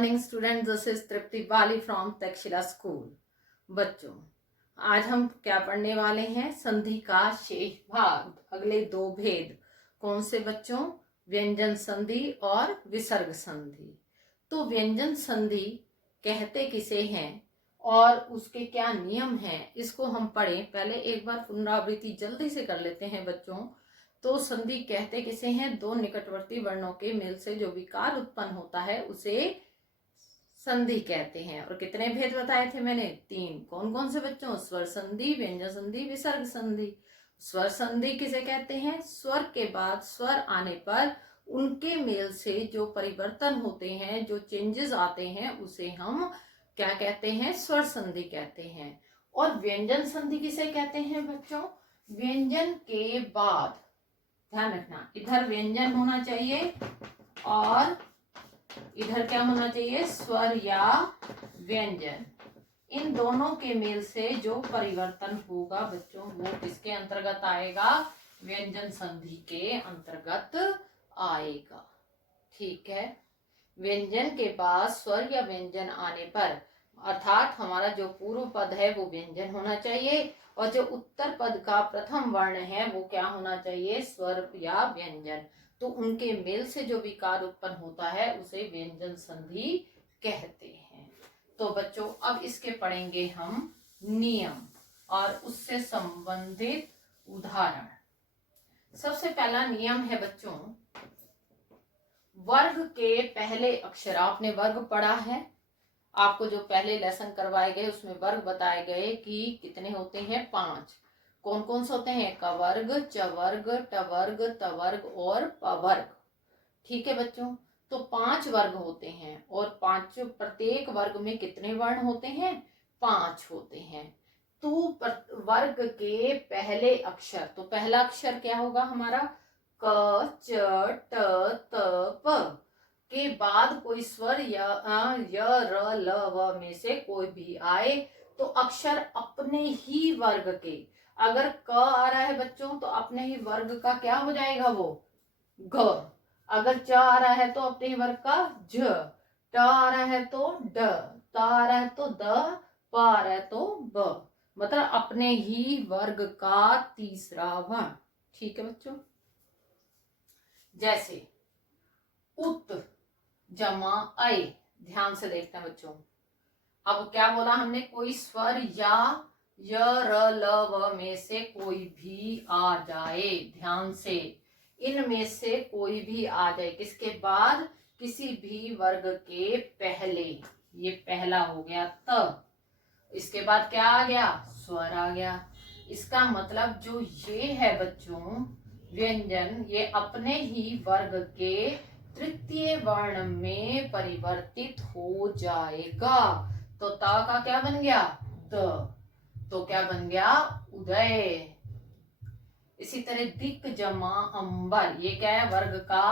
Morning student, this is Tripti Bali from Takshashila school. बच्चों, आज हम क्या पढ़ने वाले हैं? संधि का शेष भाग, अगले दो भेद। कौन से बच्चों? व्यंजन संधि और विसर्ग संधि। तो व्यंजन संधि कहते किसे हैं और उसके क्या नियम हैं, इसको हम पढ़ें। पहले एक बार पुनरावृत्ति जल्दी से कर लेते हैं बच्चों। तो संधि कहते किसे हैं? दो निकटवर्ती वर्णों के मेल से जो विकार उत्पन्न होता है उसे संधि कहते हैं। और कितने भेद बताए थे मैंने? 3। कौन कौन से बच्चों? स्वर संधि, व्यंजन संधि, विसर्ग संधि। स्वर संधि किसे कहते हैं? स्वर के बाद स्वर आने पर उनके मेल से जो परिवर्तन होते हैं, जो चेंजेस आते हैं, उसे हम क्या कहते हैं? स्वर संधि कहते हैं। और व्यंजन संधि किसे कहते हैं बच्चों? व्यंजन के बाद, ध्यान रखना, इधर व्यंजन होना चाहिए और इधर क्या होना चाहिए? स्वर या व्यंजन। इन दोनों के मेल से जो परिवर्तन होगा बच्चों, वो किसके अंतर्गत आएगा? व्यंजन संधि के अंतर्गत आएगा। ठीक है। व्यंजन के बाद स्वर या व्यंजन आने पर, अर्थात हमारा जो पूर्व पद है वो व्यंजन होना चाहिए और जो उत्तर पद का प्रथम वर्ण है वो क्या होना चाहिए? स्वर या व्यंजन। तो उनके मेल से जो विकार उत्पन्न होता है उसे व्यंजन संधि कहते हैं। तो बच्चों, अब इसके पढ़ेंगे हम नियम और उससे संबंधित उदाहरण। सबसे पहला नियम है बच्चों, वर्ग के पहले अक्षर। आपने वर्ग पढ़ा है, आपको जो पहले लेसन करवाए गए उसमें वर्ग बताए गए कि कितने होते हैं? 5। कौन कौन से होते हैं? क वर्ग, च वर्ग, ट वर्ग, त वर्ग और प वर्ग। ठीक है बच्चों। तो 5 वर्ग होते हैं और पांचों, प्रत्येक वर्ग में कितने वर्ण होते हैं? 5 होते हैं। तो वर्ग के पहले अक्षर, तो पहला अक्षर क्या होगा हमारा? क, च, ट, त, प के बाद कोई स्वर या य, र, ल, व में से कोई भी आए तो अक्षर अपने ही वर्ग के, अगर क आ रहा है बच्चों तो अपने ही वर्ग का क्या हो जाएगा? वो घ। अगर च आ रहा है तो अपने ही वर्ग का झ, ट आ रहा है तो ड, त आ रहा है तो द, प आ रहा है तो ब। मतलब अपने ही वर्ग का तीसरा वर्ण। ठीक है बच्चों। जैसे उत जमा अय। ध्यान से देखना बच्चों। अब क्या बोला हमने? कोई स्वर या य, र, ल, व में से कोई भी आ जाए। ध्यान से, इनमें से कोई भी आ जाए। किसके बाद? किसी भी वर्ग के पहले। ये पहला हो गया त। इसके बाद क्या आ गया? स्वर आ गया। इसका मतलब जो ये है बच्चों व्यंजन, ये अपने ही वर्ग के तृतीय वर्ण में परिवर्तित हो जाएगा। तो ता का क्या बन गया? द। तो क्या बन गया? उदय। इसी तरह दिक जमा अंबर, ये क्या है? वर्ग का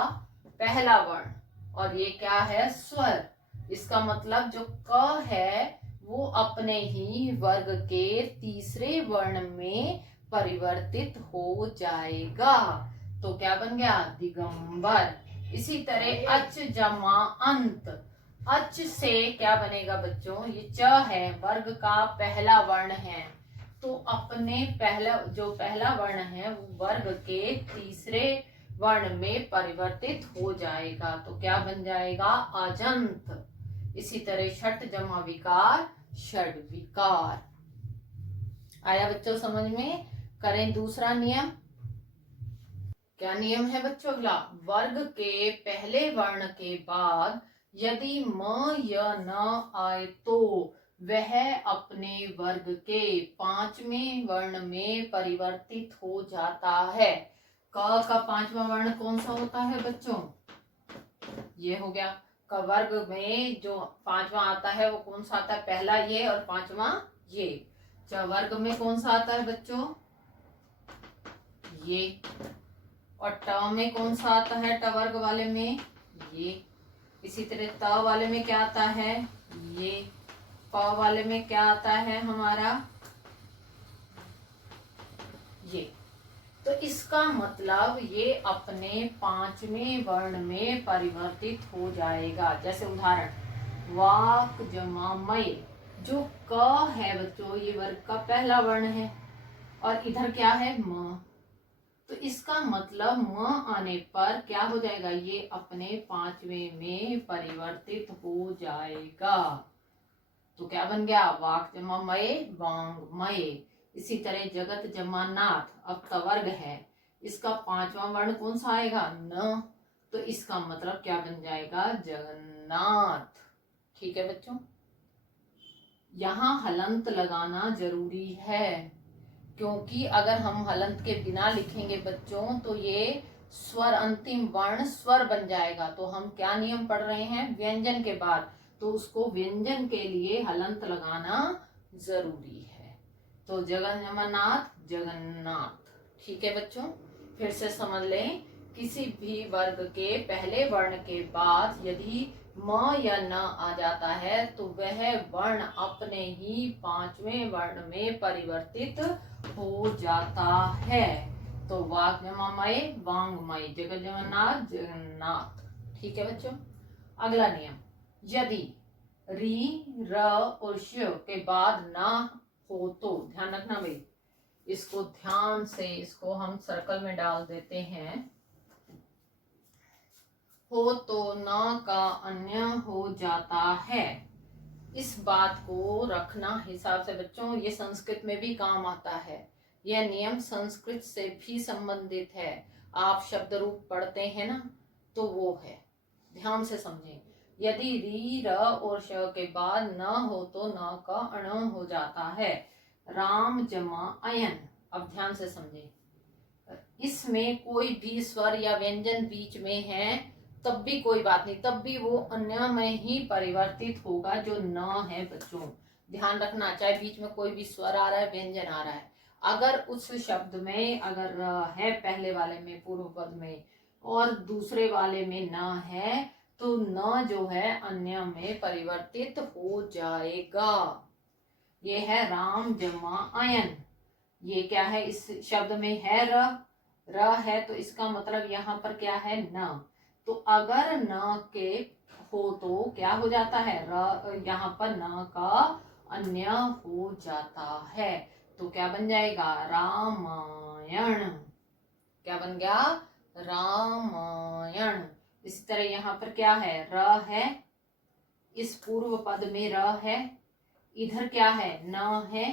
पहला वर्ण और ये क्या है? स्वर। इसका मतलब जो क है वो अपने ही वर्ग के तीसरे वर्ण में परिवर्तित हो जाएगा। तो क्या बन गया? दिगंबर। इसी तरह अच जमा अंत। अच से क्या बनेगा बच्चों? ये च है, वर्ग का पहला वर्ण है, तो अपने पहला वर्ण है वो वर्ग के तीसरे वर्ण में परिवर्तित हो जाएगा। तो क्या बन जाएगा? अजंत। इसी तरह षट जमा विकार, षड विकार। आया बच्चों समझ में? करें दूसरा नियम। क्या नियम है बच्चों अगला? वर्ग के पहले वर्ण के बाद यदि म या न आए तो वह अपने वर्ग के 5वें वर्ण में परिवर्तित हो जाता है। क का 5वां वर्ण कौन सा होता है बच्चों? ये हो गया। क वर्ग में जो 5वां आता है वो कौन सा आता है? पहला ये और 5वां ये। च वर्ग में कौन सा आता है बच्चों? ये। और ट में कौन सा आता है? ट वर्ग वाले में ये। इसी तरह त वाले में क्या आता है? ये। प वाले में क्या आता है हमारा? ये। तो इसका मतलब ये अपने 5वें वर्ण में परिवर्तित हो जाएगा। जैसे उदाहरण, वाक जमा मय। जो क है बच्चों ये वर्ग का पहला वर्ण है और इधर क्या है म, तो इसका मतलब म आने पर क्या हो जाएगा, ये अपने पांचवें में परिवर्तित हो जाएगा। तो क्या बन गया, वाक जमा मय वांग्मय। इसी तरह जगत जमा नाथ, अब तवर्ग है, इसका पांचवा वर्ण कौन सा आएगा, न, तो इसका मतलब क्या बन जाएगा, जगन्नाथ। ठीक है बच्चों, यहाँ हलंत लगाना जरूरी है, क्योंकि अगर हम हलंत के बिना लिखेंगे बच्चों तो ये स्वर, अंतिम वर्ण स्वर बन जाएगा। तो हम क्या नियम पढ़ रहे हैं, व्यंजन के बाद, तो उसको व्यंजन के लिए हलंत लगाना जरूरी है। तो जगन्नाथ जगन्नाथ। ठीक है बच्चों, फिर से समझ लें, किसी भी वर्ग के पहले वर्ण के बाद यदि म या न आ जाता है तो वह वर्ण अपने ही पांचवें वर्ण में परिवर्तित हो जाता है। तो वाक जमा मय वांग्मय, जगत जगन्नाथ जगन्नाथ। ठीक है बच्चों, अगला नियम, यदि री र और श के बाद ना हो तो, ध्यान रखना भाई, इसको ध्यान से, इसको हम सर्कल में डाल देते हैं, हो तो न का अन्य हो जाता है। इस बात को रखना हिसाब से बच्चों, ये संस्कृत में भी काम आता है, यह नियम संस्कृत से भी संबंधित है। आप शब्द रूप पढ़ते हैं ना, तो वो है, ध्यान से समझें। यदि री र और श के बाद न हो तो न का अण हो जाता है। राम जमा अयन, अब ध्यान से समझें, इसमें कोई भी स्वर या व्यंजन बीच में है तब भी कोई बात नहीं, तब भी वो अन्य में ही परिवर्तित होगा जो न है बच्चों। ध्यान रखना, चाहे बीच में कोई भी स्वर आ रहा है, व्यंजन आ रहा है, अगर उस शब्द में अगर है पहले वाले में पूर्व पद में और दूसरे वाले में न है, तो न जो है अन्य में परिवर्तित हो जाएगा। ये है राम जमा अयन। ये क्या है, इस शब्द में है र है, तो इसका मतलब यहाँ पर क्या है, न। तो अगर न के हो तो क्या हो जाता है, र, यहाँ पर न का अन्य हो जाता है, तो क्या बन जाएगा, रामायण। क्या बन गया, रामायण। इसी तरह यहाँ पर क्या है, र है, इस पूर्व पद में र है, इधर क्या है, न है,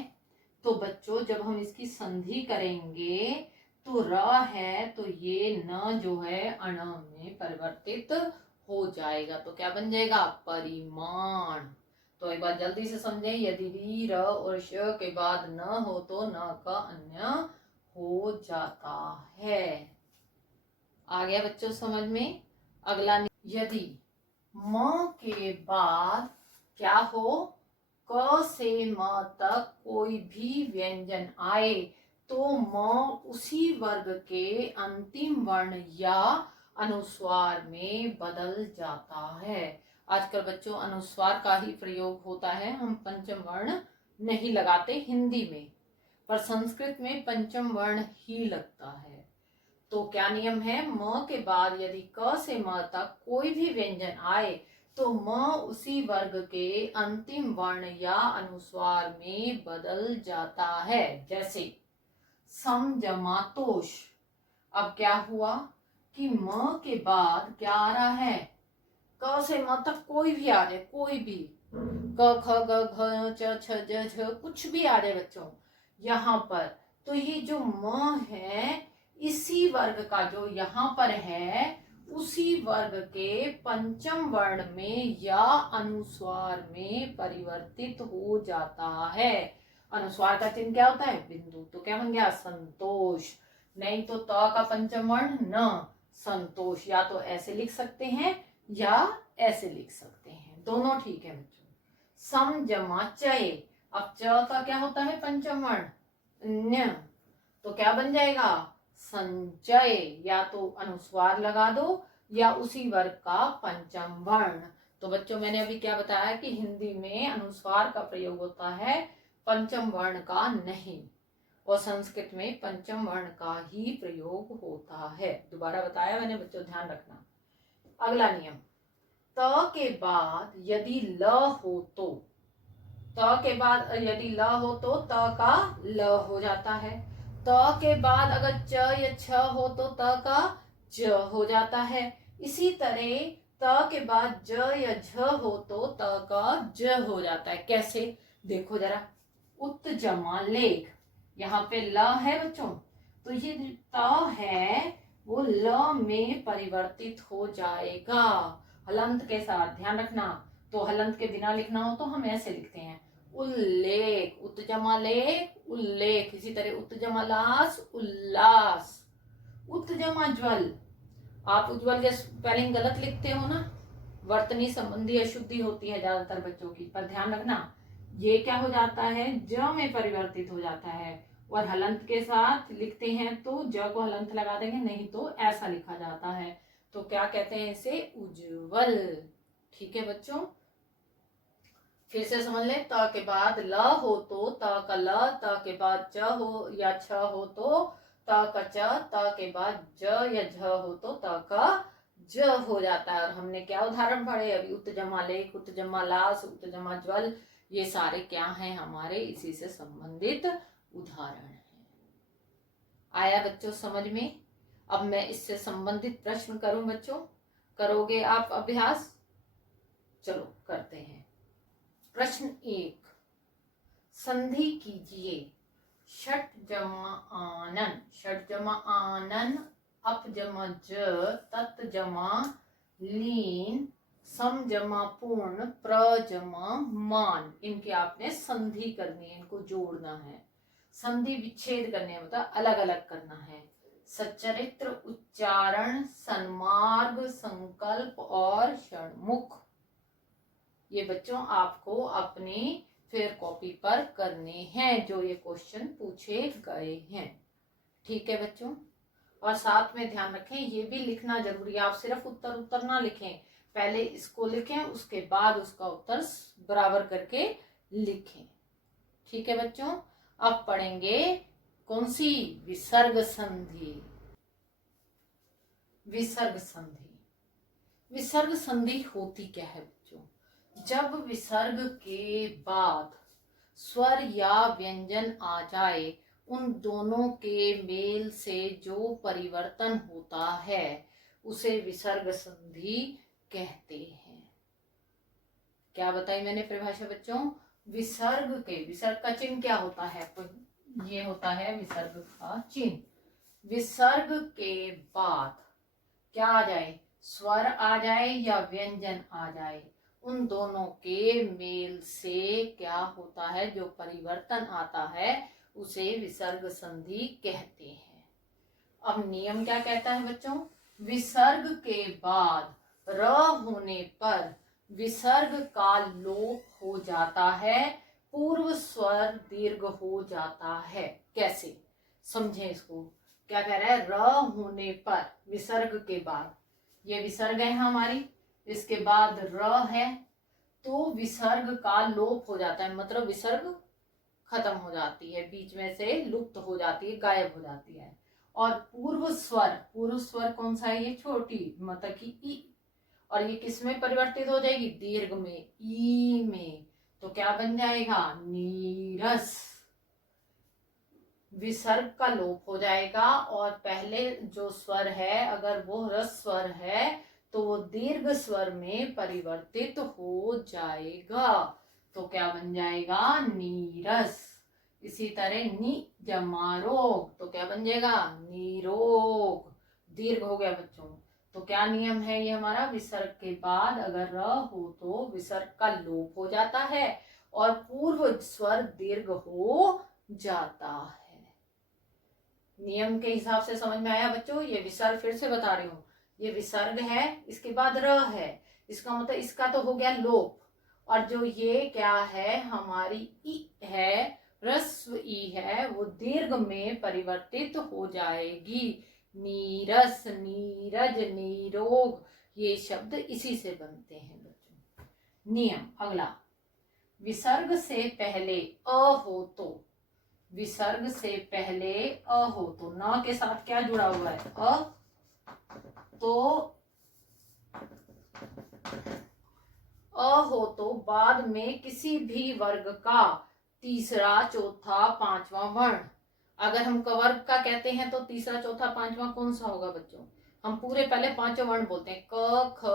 तो बच्चों जब हम इसकी संधि करेंगे तो र है, तो ये न जो है अण में परिवर्तित हो जाएगा, तो क्या बन जाएगा, परिमाण। तो एक बार जल्दी से समझें, यदि री र और श के बाद न हो तो न का अन्य हो जाता है। आ गया बच्चों समझ में। अगला, यदि म के बाद क्या हो, क से म तक कोई भी व्यंजन आए तो म उसी वर्ग के अंतिम वर्ण या अनुस्वार में बदल जाता है। आजकल बच्चों अनुस्वार का ही प्रयोग होता है, हम पंचम वर्ण नहीं लगाते हिंदी में, पर संस्कृत में पंचम वर्ण ही लगता है। तो क्या नियम है, म के बाद यदि क से म तक कोई भी व्यंजन आए तो म उसी वर्ग के अंतिम वर्ण या अनुस्वार में बदल जाता है। जैसे सम जमा तोष, अब क्या हुआ कि म के बाद क्या आ रहा है, क से म तक कोई भी आ जाए, कोई भी, क ख ग घ च छ ज झ कुछ भी आ जाए बच्चों यहाँ पर, तो ये जो म है इसी वर्ग का जो यहाँ पर है उसी वर्ग के पंचम वर्ण में या अनुस्वार में परिवर्तित हो जाता है। अनुस्वार का चिन्ह क्या होता है, बिंदु, तो क्या बन गया, संतोष। नहीं तो त का पंचम वर्ण न, संतोष, या तो ऐसे लिख सकते हैं या ऐसे लिख सकते हैं, दोनों ठीक है बच्चों। सम जमा चय, अब च का क्या होता है पंचम वर्ण न्य, तो क्या बन जाएगा, संचय, या तो अनुस्वार लगा दो या उसी वर्ग का पंचम वर्ण। तो बच्चों मैंने अभी क्या बताया कि हिंदी में अनुस्वार का प्रयोग होता है, पंचम वर्ण का नहीं, और संस्कृत में पंचम वर्ण का ही प्रयोग होता है। दोबारा बताया मैंने बच्चों, ध्यान रखना। अगला नियम, त के बाद यदि ल हो तो, त के बाद यदि ल हो तो त का ल हो जाता है। त के बाद अगर च या छ हो तो त का ज हो जाता है। इसी तरह त के बाद ज या झ हो तो त का ज हो जाता है। कैसे, देखो जरा, उत जमा लेख, यहाँ पे ल है बच्चों, तो ये त है वो ल में परिवर्तित हो जाएगा हलंत के साथ। ध्यान रखना, तो हलंत के बिना लिखना हो तो हम ऐसे लिखते हैं, उल्लेख, उत जमा लेख उल्लेख। इसी तरह उत जमा लास उल्लास। उत जमा ज्वल, आप उज्ज्वल के स्पेलिंग गलत लिखते हो ना, वर्तनी संबंधी अशुद्धि होती है ज्यादातर बच्चों की, पर ध्यान रखना ये क्या हो जाता है, ज में परिवर्तित हो जाता है। और हलंत के साथ लिखते हैं तो ज को हलंत लगा देंगे, नहीं तो ऐसा लिखा जाता है। तो क्या कहते हैं इसे, उज्ज्वल। ठीक है बच्चों, फिर से समझ लें, त के बाद ल हो तो त का ल, त के बाद च हो या छ हो तो त का च, त के बाद ज या झ हो तो त का ज हो जाता है। और हमने क्या उदाहरण पढ़े अभी, उत जमा लेख, उत जमा लास, उत जमा ज्वल, ये सारे क्या हैं हमारे इसी से संबंधित उदाहरण हैं। आया बच्चों समझ में? अब मैं इससे संबंधित प्रश्न करूं बच्चों, करोगे आप अभ्यास? चलो करते हैं। प्रश्न 1, संधि कीजिए। षट जमा आनन, षट जमा आनन, अप जमा ज, तत् जमा लीन, सम जमा पूर्ण, प्र जमा मान। इनके आपने संधि करनी है, इनको जोड़ना है। संधि विच्छेद करने मतलब अलग अलग करना है। सच्चरित्र, उच्चारण, सन्मार्ग, संकल्प और षण्मुख, ये बच्चों आपको अपनी फिर कॉपी पर करने हैं, जो ये क्वेश्चन पूछे गए हैं। ठीक है बच्चों, और साथ में ध्यान रखें ये भी लिखना जरूरी है। आप सिर्फ उत्तर उत्तर ना लिखें, पहले इसको लिखें, उसके बाद उसका उत्तर बराबर करके लिखें। ठीक है बच्चों, अब पढ़ेंगे कौन सी, विसर्ग संधि। विसर्ग संधि, विसर्ग संधि होती क्या है बच्चों, जब विसर्ग के बाद स्वर या व्यंजन आ जाए, उन दोनों के मेल से जो परिवर्तन होता है उसे विसर्ग संधि कहते हैं। क्या बताई मैंने परिभाषा बच्चों, विसर्ग के, विसर्ग का चिन्ह क्या होता है, ये होता है विसर्ग का चिन्ह। विसर्ग के बाद क्या आ जाए, स्वर आ जाए या व्यंजन आ जाए, उन दोनों के मेल से क्या होता है, जो परिवर्तन आता है उसे विसर्ग संधि कहते हैं। अब नियम क्या कहता है बच्चों, विसर्ग के बाद र होने पर विसर्ग का लोप हो जाता है, पूर्व स्वर दीर्घ हो जाता है। कैसे, समझें इसको, क्या कह रहा है, र होने पर विसर्ग के बाद, ये विसर्ग है हमारी, इसके बाद र है, तो विसर्ग का लोप हो जाता है, मतलब विसर्ग खत्म हो जाती है, बीच में से लुप्त हो जाती है, गायब हो जाती है। और पूर्व स्वर, पूर्व स्वर कौन सा है, ये छोटी, मतलब कि ई, और ये किस में परिवर्तित हो जाएगी, दीर्घ में, ई में, तो क्या बन जाएगा, नीरस। विसर्ग का लोप हो जाएगा और पहले जो स्वर है अगर वो रस स्वर है तो वो दीर्घ स्वर में परिवर्तित हो जाएगा, तो क्या बन जाएगा, नीरस। इसी तरह नि जमा रोग, तो क्या बन जाएगा, नीरोग, दीर्घ हो गया बच्चों। तो क्या नियम है ये हमारा, विसर्ग के बाद अगर र हो तो विसर्ग का लोप हो जाता है और पूर्व स्वर दीर्घ हो जाता है। नियम के हिसाब से समझ में आया बच्चों, ये विसर्ग फिर से बता रही हूँ, ये विसर्ग है, इसके बाद र है, इसका मतलब इसका तो हो गया लोप, और जो ये क्या है हमारी ई है, ह्रस्व ई है, वो दीर्घ में परिवर्तित हो जाएगी। नीरस, नीरज, नीरोग, ये शब्द इसी से बनते हैं बच्चों। नियम अगला, विसर्ग से पहले अ हो तो, विसर्ग से पहले अ हो तो, न के साथ क्या जुड़ा हुआ है, अ, तो अ हो तो बाद में किसी भी वर्ग का तीसरा, चौथा, पांचवा वर्ण। अगर हम वर्ग का कहते हैं तो तीसरा, चौथा, पांचवा कौन सा होगा बच्चों? हम पूरे पहले पांचों वर्ण बोलते हैं, क, ख,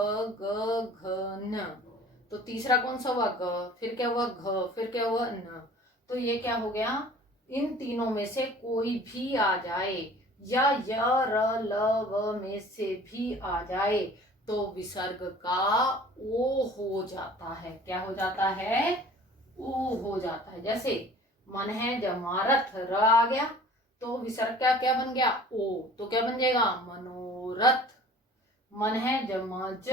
ग, घ, न। तो तीसरा कौन सा हुआ? ग। फिर क्या हुआ? घ। फिर क्या हुआ? न। तो ये क्या हो गया? इन तीनों में से कोई भी आ जाए या य, र, ल, व में से भी आ जाए तो विसर्ग का ओ हो जाता है। क्या हो जाता है? ओ हो जाता है। जैसे मन है जमारत, र आ गया तो विसर्ग क्या क्या बन गया? ओ। तो क्या बन जाएगा? मनोरथ। मन है जमाज,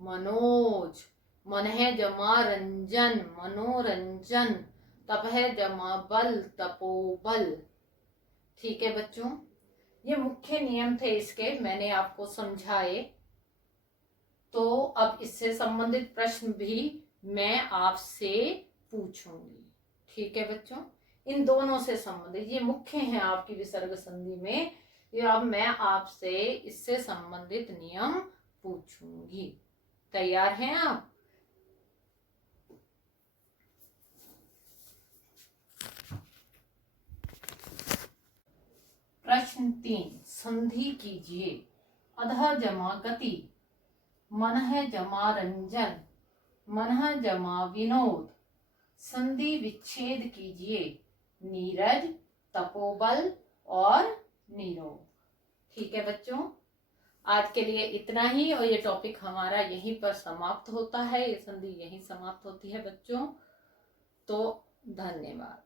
मनोज। मन है जमा रंजन, मनोरंजन। तप है जमा बल, तपोबल। ठीक है बच्चों, ये मुख्य नियम थे इसके, मैंने आपको समझाए। तो अब इससे संबंधित प्रश्न भी मैं आपसे पूछूंगी। ठीक है बच्चों, इन दोनों से संबंधित, ये मुख्य हैं आपकी विसर्ग संधि में। ये अब मैं आपसे इससे संबंधित नियम पूछूंगी। तैयार हैं आप? प्रश्न 3, संधि कीजिए। अधः जमा गति, मनः जमा रंजन, मनः जमा विनोद। संधि विच्छेद कीजिए। नीरज, तपोबल और निरोध। ठीक है बच्चों, आज के लिए इतना ही, और ये टॉपिक हमारा यहीं पर समाप्त होता है, ये संधि यहीं समाप्त होती है बच्चों। तो धन्यवाद।